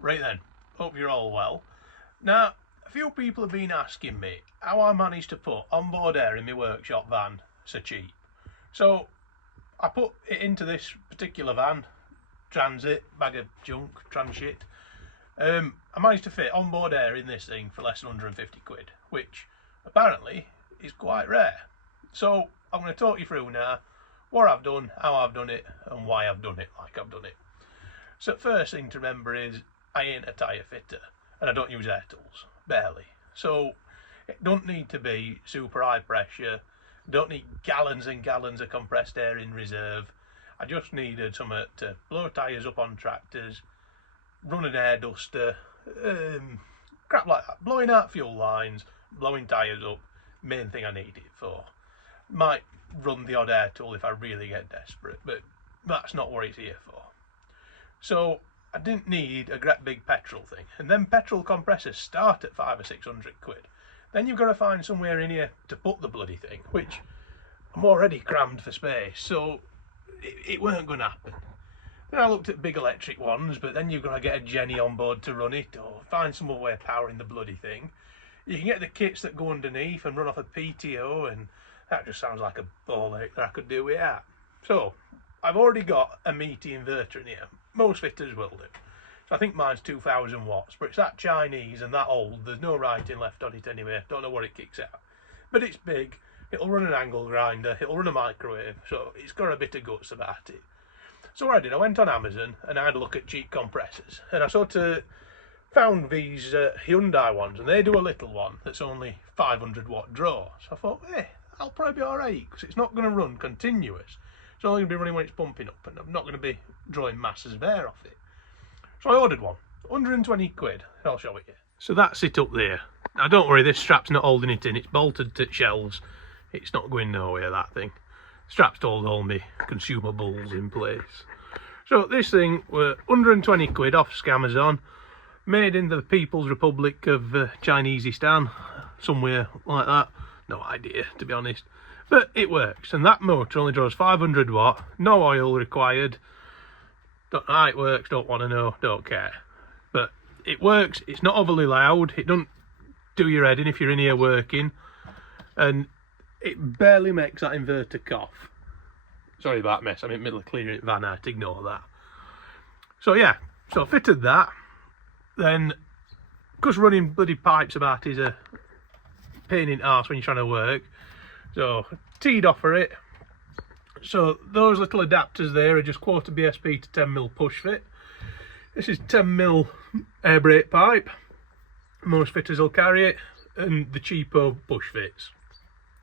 Right then, hope you're all well. Now, a few people have been asking me how I managed to put onboard air in my workshop van so cheap. So, I put it into this particular van, transit, bag of junk, trans shit. I managed to fit onboard air in this thing for less than 150 quid, which apparently is quite rare. So, I'm going to talk you through now what I've done, how I've done it, and why I've done it like I've done it. So, the first thing to remember is I ain't a tyre fitter and I don't use air tools, barely. So it don't need to be super high pressure, don't need gallons and gallons of compressed air in reserve. I just needed something to blow tyres up on tractors, run an air duster, crap like that, blowing out fuel lines, blowing tyres up, main thing I need it for. Might run the odd air tool if I really get desperate, but that's not what it's here for. So I didn't need a great big petrol thing, and then petrol compressors start at 500 or 600 quid. Then you've got to find somewhere in here to put the bloody thing, which I'm already crammed for space, so it weren't going to happen. Then I looked at big electric ones, but then you've got to get a Jenny on board to run it, or find some other way of powering the bloody thing. You can get the kits that go underneath and run off a PTO, and that just sounds like a ball ache that I could do without. So I've already got a meaty inverter in here. Most fitters will do. So I think mine's 2000 watts, but it's that Chinese and that old, there's no writing left on it anyway, don't know what it kicks out. But it's big, it'll run an angle grinder, it'll run a microwave, so it's got a bit of guts about it. So what I did, I went on Amazon and I had a look at cheap compressors, and I sort of found these Hyundai ones, and they do a little one that's only 500 watt draw. So I thought, hey, that'll probably be alright, because it's not going to run continuous. It's only going to be running when it's pumping up, and I'm not going to be drawing masses of air off it. So I ordered one, 120 quid, I'll show it you. So that's it up there. Now don't worry, this strap's not holding it in, it's bolted to shelves. It's not going nowhere, that thing. Strap's to hold all my consumables in place. So this thing were 120 quid off Scamazon, made in the People's Republic of Chinesistan, somewhere like that. No idea, to be honest. But it works, and that motor only draws 500 watt, no oil required. Don't know how it works, don't want to know, don't care. But it works, it's not overly loud, it doesn't do your head in if you're in here working, and it barely makes that inverter cough. Sorry about that mess, I'm in the middle of cleaning it van out, ignore that. So yeah, so I fitted that, then, because running bloody pipes about is a pain in the arse when you're trying to work, so teed off for it. So those little adapters there are just quarter BSP to 10mm push fit. This is 10mm air brake pipe. Most fitters will carry it, and the cheapo push fits.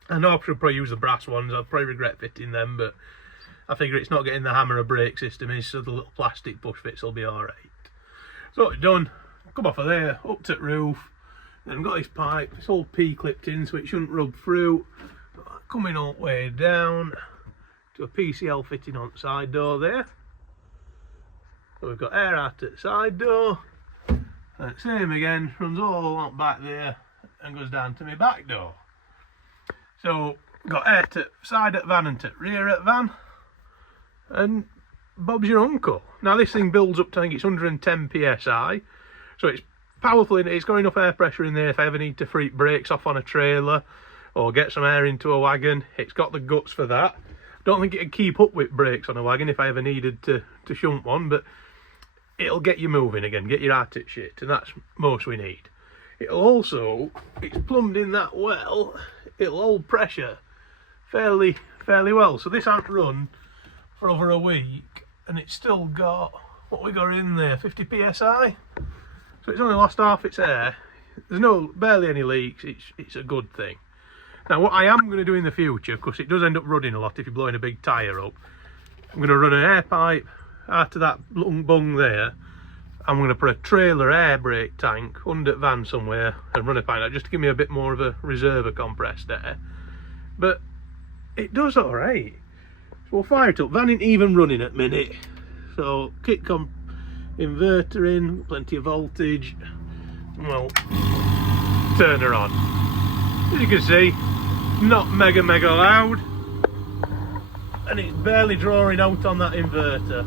I know I should probably use the brass ones, I'll probably regret fitting them, but I figure it's not getting the hammer of brake system is, so the little plastic push fits will be alright. So it's done, come off of there, up to the roof, then I've got this pipe, it's all P-clipped in so it shouldn't rub through. Coming all the way down to a PCL fitting on the side door there. So we've got air out at the side door, and same again, runs all out back there and goes down to my back door. So we've got air to side at van and to rear at van, and Bob's your uncle. Now this thing builds up to, I think it's 110 psi, so it's powerful in it, it's got enough air pressure in there if I ever need to freak brakes off on a trailer or get some air into a wagon. It's got the guts for that. Don't think it'd keep up with brakes on a wagon if I ever needed to shunt one, but it'll get you moving again, get your heart at shit, and that's most we need. It'll also, it's plumbed in that well, it'll hold pressure fairly well. So this hasn't run for over a week, and it's still got, what we got in there, 50 psi? So it's only lost half its air. There's barely any leaks, it's a good thing. Now what I am going to do in the future, because it does end up running a lot if you're blowing a big tyre up, I'm going to run an air pipe out of that bung there. I'm going to put a trailer air brake tank under the van somewhere and run a pipe out just to give me a bit more of a reserve of compressed air. But it does alright. So we'll fire it up. Van ain't even running at the minute. So kit inverter in, plenty of voltage. Well, turn her on. As you can see, not mega loud, and it's barely drawing out on that inverter.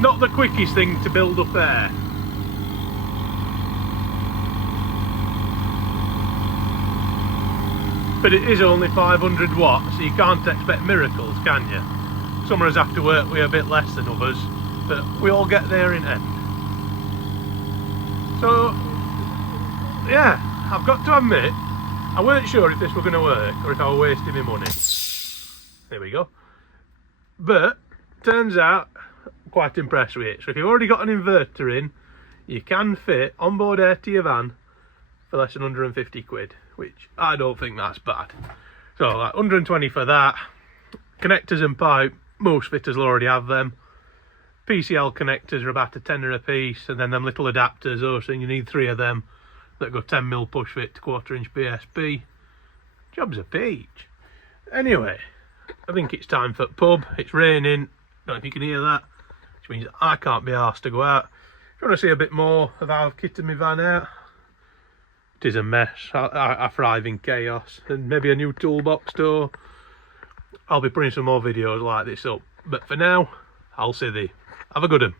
not the quickest thing to build up air. But it is only 500 watts, so you can't expect miracles, can you? Some of us have to work with a bit less than others, but we all get there in end. So, yeah, I've got to admit, I weren't sure if this were going to work or if I were wasting my money. There we go. But, turns out, I'm quite impressed with it. So if you've already got an inverter in, you can fit onboard air to your van for less than 150 quid, which I don't think that's bad. So like 120 for that. Connectors and pipe, most fitters will already have them. PCL connectors are about a tenner a piece, and then them little adapters, so you need 3 of them that go 10mm push fit to 1/4 inch PSP. Job's a peach. Anyway, I think it's time for pub. It's raining, don't know if you can hear that, which means I can't be arsed to go out. If you want to see a bit more of how I've kitted my van out, it is a mess. I thrive in chaos, and maybe a new toolbox door. I'll be putting some more videos like this up, but for now, I'll see thee. Have a good one.